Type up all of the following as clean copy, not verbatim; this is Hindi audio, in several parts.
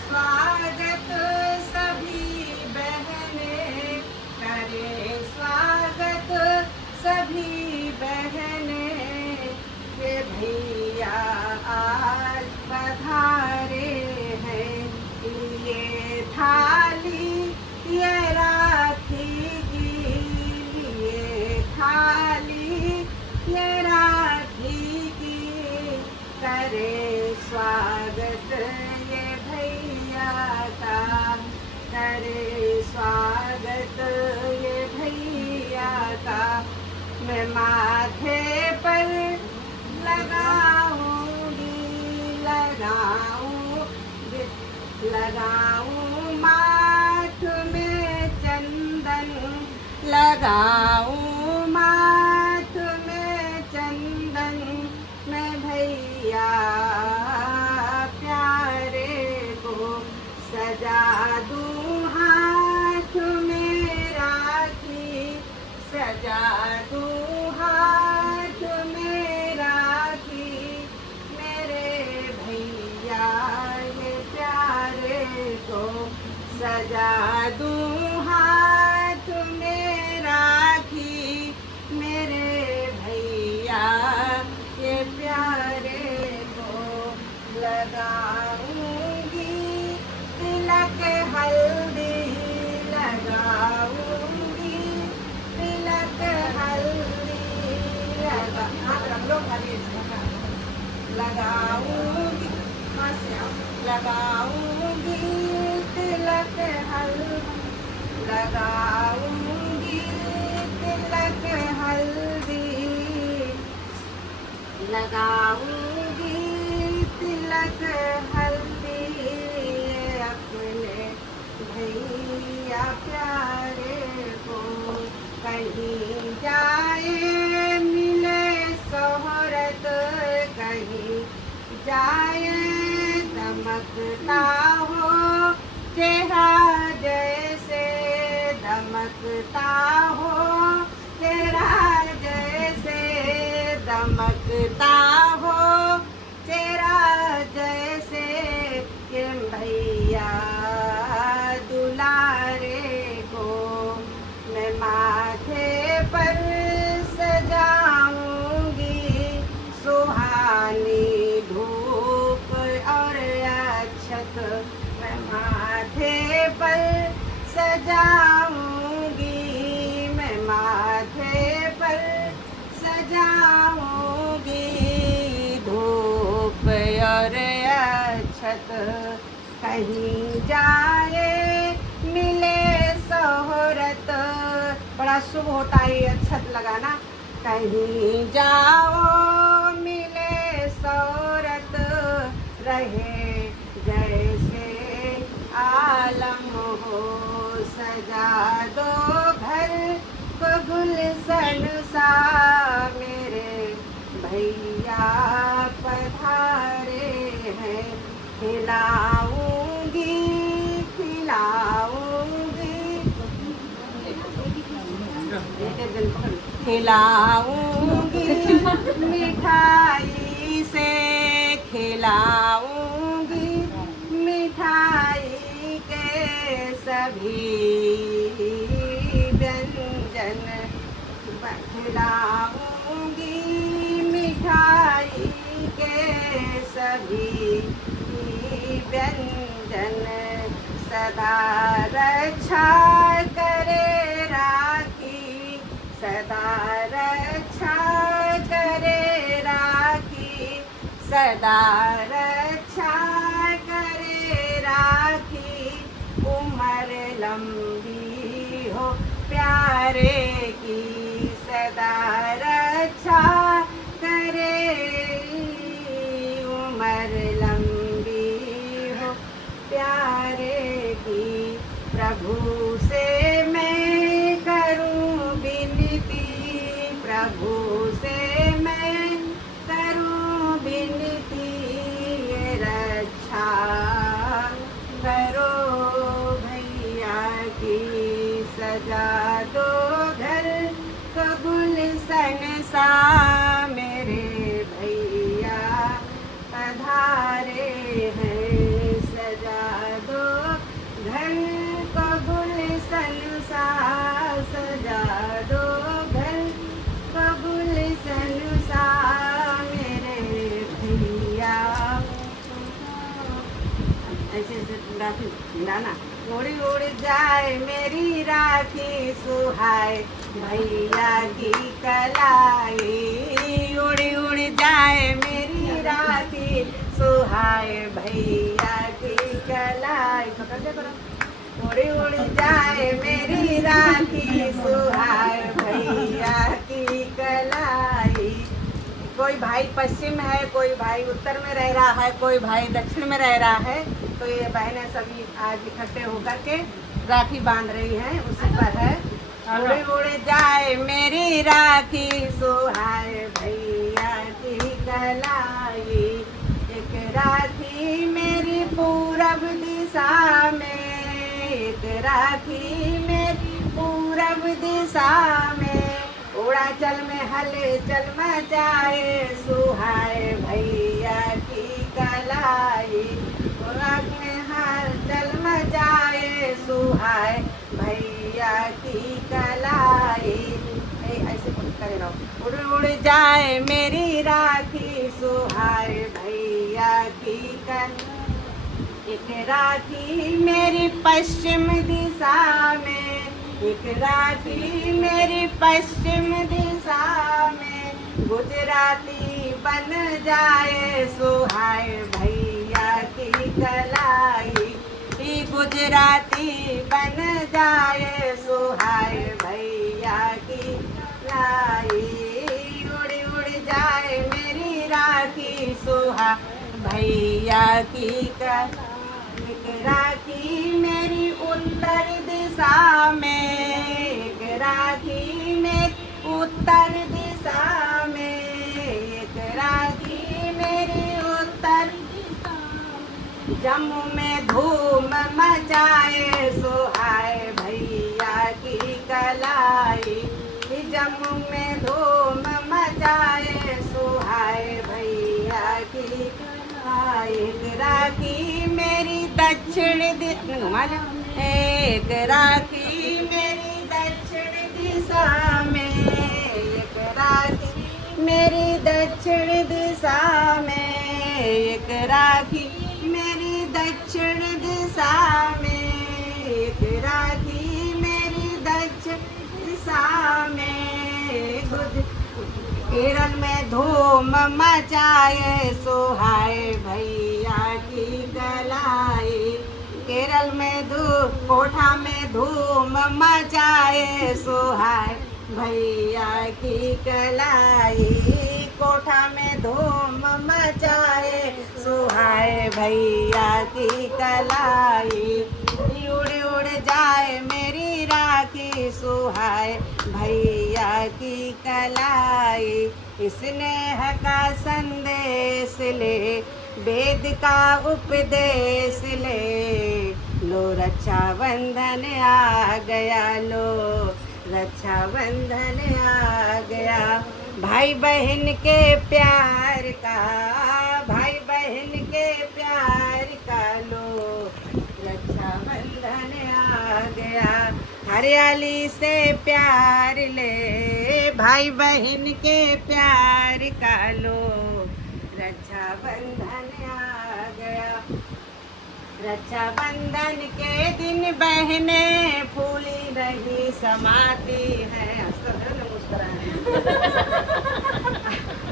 स्वागत सभी बहनें, करे स्वागत सभी बहनें। ये भैया आज पधारे हैं, ये थाली ये राखी की, ये थाली ये राखी की। करे स्वागत ये भैया का, करे स्वागत ये भैया का। मैं माथे पर लगाऊंगी, लगाऊं माथ में चंदन, लगाऊं माथ में चंदन। मैं भैया प्यारे को सजा दूं हाथ में राखी, सजा दूं हाथ में राखी। मेरे भैया ये प्यारे को सजा दूं हाथ में राखी। मेरे भैया ये प्यारे को लगाऊंगी तिलक हल्दी, लगाऊंगी तिलक हल्दी, लगाऊंगी लगाऊंगी तिलक हल्दी, लगाऊंगी तिलक हल्दी, लगाऊंगी तिलक हल्दी। अपने भैया प्यारे को कहीं जाए मिले शोहरत, कहीं जाए दमकता हो चेहरा जैसे, दमकता हो चेहरा जैसे, दमकता हो चेहरा जैसे। कि भैया दुलारे को मैं माथे पर सजाऊंगी, सुहानी धूप और अक्षत मैं माथे पर सजाऊंगी, मैं माथे पर सजाऊंगी। धूप और अक्षत कहीं जाए मिले शोहरत, बड़ा शुभ होता है ये अक्षत लगाना। कहीं जाओ मिले शोहरत, रहे जैसे आलम हो। सजा दो घर को गुलशन सा, मेरे भैया पधारे हैं। खिलाऊंगी खिलाऊंगी खिलाऊंगी मिठाई से, खिलाऊंगी मिठाई के सभी व्यंजन, खिलाऊंगी मिठाई के सभी व्यंजन। सदा रक्षा करे राखी, सदा रक्षा करे राखी, सदा रक्षा करे राखी। उम्र लंबी हो प्यारे की, सदा रक्षा करे। उम्र लंबी हो प्यारे की। प्रभु से मैं करूं विनती, प्रभु से मैं करूं विनती। ये रक्षा करो भैया की, सजा दो घर को गुलशन सा। मेरे भैया पधारे हैं, सजा ऐसे ऐसे राखी भिड़ाना। उड़ उड़ जाए मेरी राखी सुहाए भैया की कलाई, उड़ उड़ जाए मेरी राखी सुहाए भैया की कलाई। पकड़ दे करो। उड़ उड़ जाए मेरी राखी सुहाए भैया की कलाई। कोई भाई पश्चिम है, कोई भाई उत्तर में रह रहा है, कोई भाई दक्षिण में रह रहा है, तो ये बहनें सभी आज इकट्ठे होकर के राखी बांध रही हैं, उसी पर है। उड़ उड़ जाए मेरी राखी सुहाए भैया की कलाई, एक राखी मेरी पूरब दिशा में, एक राखी मेरी पूरब दिशा में, उड़ाचल में हलचल मचाए सुहाए भैया की कलाई, उड़ाचल में हलचल मचाए सुहाए भैया की कलाई। ऐसे करे रहो। उड़ उड़ जाए मेरी राखी सुहाए भैया की कलाई, एक राखी मेरी पश्चिम दिशा में, एक राखी मेरी पश्चिम दिशा में, गुजराती बन जाए सुहाए भैया की कलाई, गुजराती बन जाए सुहाए भैया की कलाई। उड़ उड़ जाए मेरी राखी सुहा भैया की कलाई, एक राखी मेरी उत्तर दिशा में, एक राखी मेरी उत्तर दिशा में, एक राखी मेरी उत्तर दिशा में, जम्मू में धूम मचाए सुहाए भैया की कलाई, जम्मू में धूम मचाए सुहाए भैया की कलाई। एक राखी मेरी दक्षिण घुमा लो, एक राखी मेरी दक्षिण दिशा में, एक राखी मेरी दक्षिण दिशा में, एक राखी मेरी दक्षिण दिशा में, एक राखी मेरी दक्षिण दिशा में। केरल में धूम मचाए सुहाए भैया की कलाई, केरल में कोठा में धूम मचाए सुहाए भैया की कलाई, कोठा में धूम मचाए सुहाए भैया की कलाई। उड़ उड़ जाए मेरी राखी सुहाए भैया की कलाई, स्नेह का संदेश ले, वेद का उपदेश ले, लो रक्षा बंधन आ गया, लो रक्षा बंधन आ गया। भाई बहन के प्यार का, भाई बहन के प्यार का, लो रक्षा बंधन आ गया। हरियाली से प्यार ले, भाई बहन के प्यार का, लो रक्षा बंधन आ गया। रक्षाबंधन के दिन बहनें फूली नहीं समाती हैं।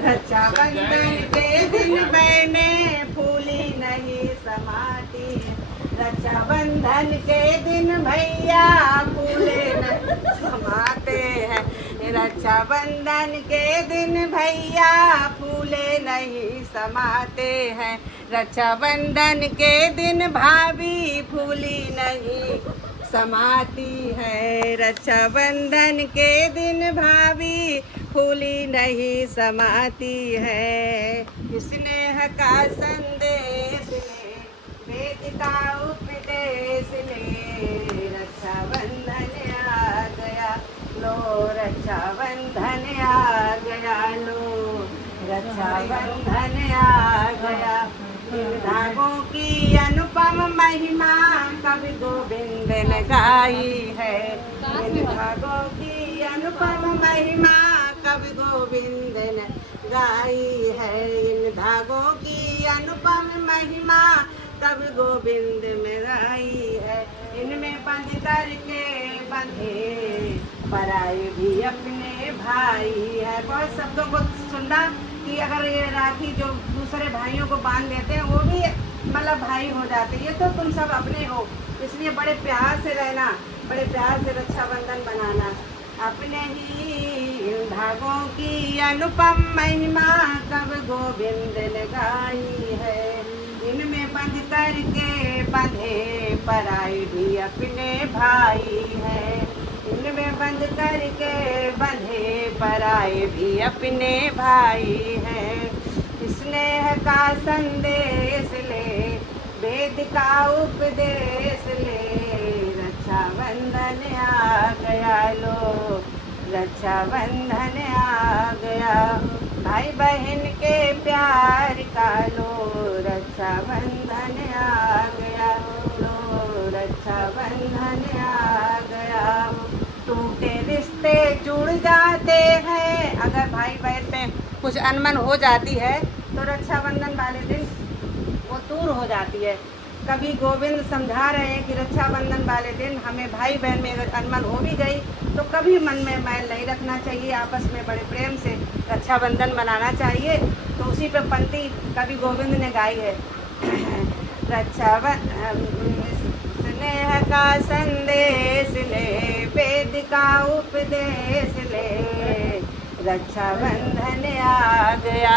रक्षाबंधन के दिन बहनें फूली नहीं समाती हैं, रक्षाबंधन के दिन भैया फूले नहीं समाते हैं, रक्षाबंधन के दिन भैया फूले नहीं समाते हैं, रक्षाबंधन के दिन भाभी फूली नहीं समाती है, रक्षाबंधन के दिन भाभी फूली नहीं समाती है। स्नेह का संदेश ले, वेद का उपदेश ले, रक्षाबंधन आ गया, लो रक्षाबंधन आ गया, लो रक्षाबंधन आ गया। धागों की अनुपम महिमा कवि गोविंद ने गाई है, इन धागों की अनुपम महिमा कवि गोविंद ने गाई है, इन धागों की अनुपम महिमा कब गोविंद में आई है। इनमें बंध करके बंधे पराए भी अपने भाई है। बहुत शब्दों को सुनना कि अगर ये राखी जो दूसरे भाइयों को बांध देते हैं वो भी मतलब भाई हो जाते हैं। ये तो तुम सब अपने हो, इसलिए बड़े प्यार से रहना, बड़े प्यार से रक्षाबंधन बनाना। अपने ही धागों की अनुपम महिमा कब गोविंद ने गाई है। इनमें बंध करके बंधे पराए भी अपने भाई है। इनमें बंध करके बंधे पराए भी अपने भाई है। स्नेह का संदेश ले, वेद का उपदेश ले, रक्षाबंधन आ गया लो, रक्षाबंधन आ गया। भाई बहन के प्यार का लो, रक्षाबंधन आ गया लो, रक्षाबंधन आ गया। टूटे रिश्ते जुड़ जाते हैं, अगर भाई बहन में कुछ अनबन हो जाती है तो रक्षाबंधन वाले दिन वो दूर हो जाती है। कभी गोविंद समझा रहे हैं कि रक्षाबंधन वाले दिन हमें भाई बहन में अगर अनबन हो भी गई तो कभी मन में मैल नहीं रखना चाहिए, आपस में बड़े प्रेम से रक्षाबंधन मनाना चाहिए। तो उसी पे पंक्ति कभी गोविंद ने गाई है। स्नेह का संदेश ले, वेद का उपदेश ले, रक्षाबंधन आ गया।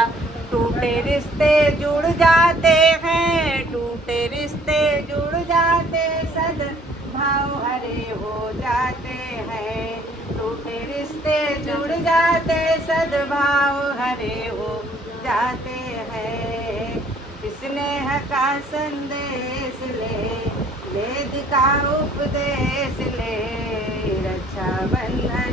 टूटे रिश्ते जुड़ जाते हैं, टूटे रिश्ते जुड़ जाते, सद्भाव हरे हो जाते हैं। टूटे रिश्ते जुड़ जाते, सद्भाव हरे हो जाते हैं। स्नेह का संदेश ले, वेद का उपदेश ले, रक्षाबंधन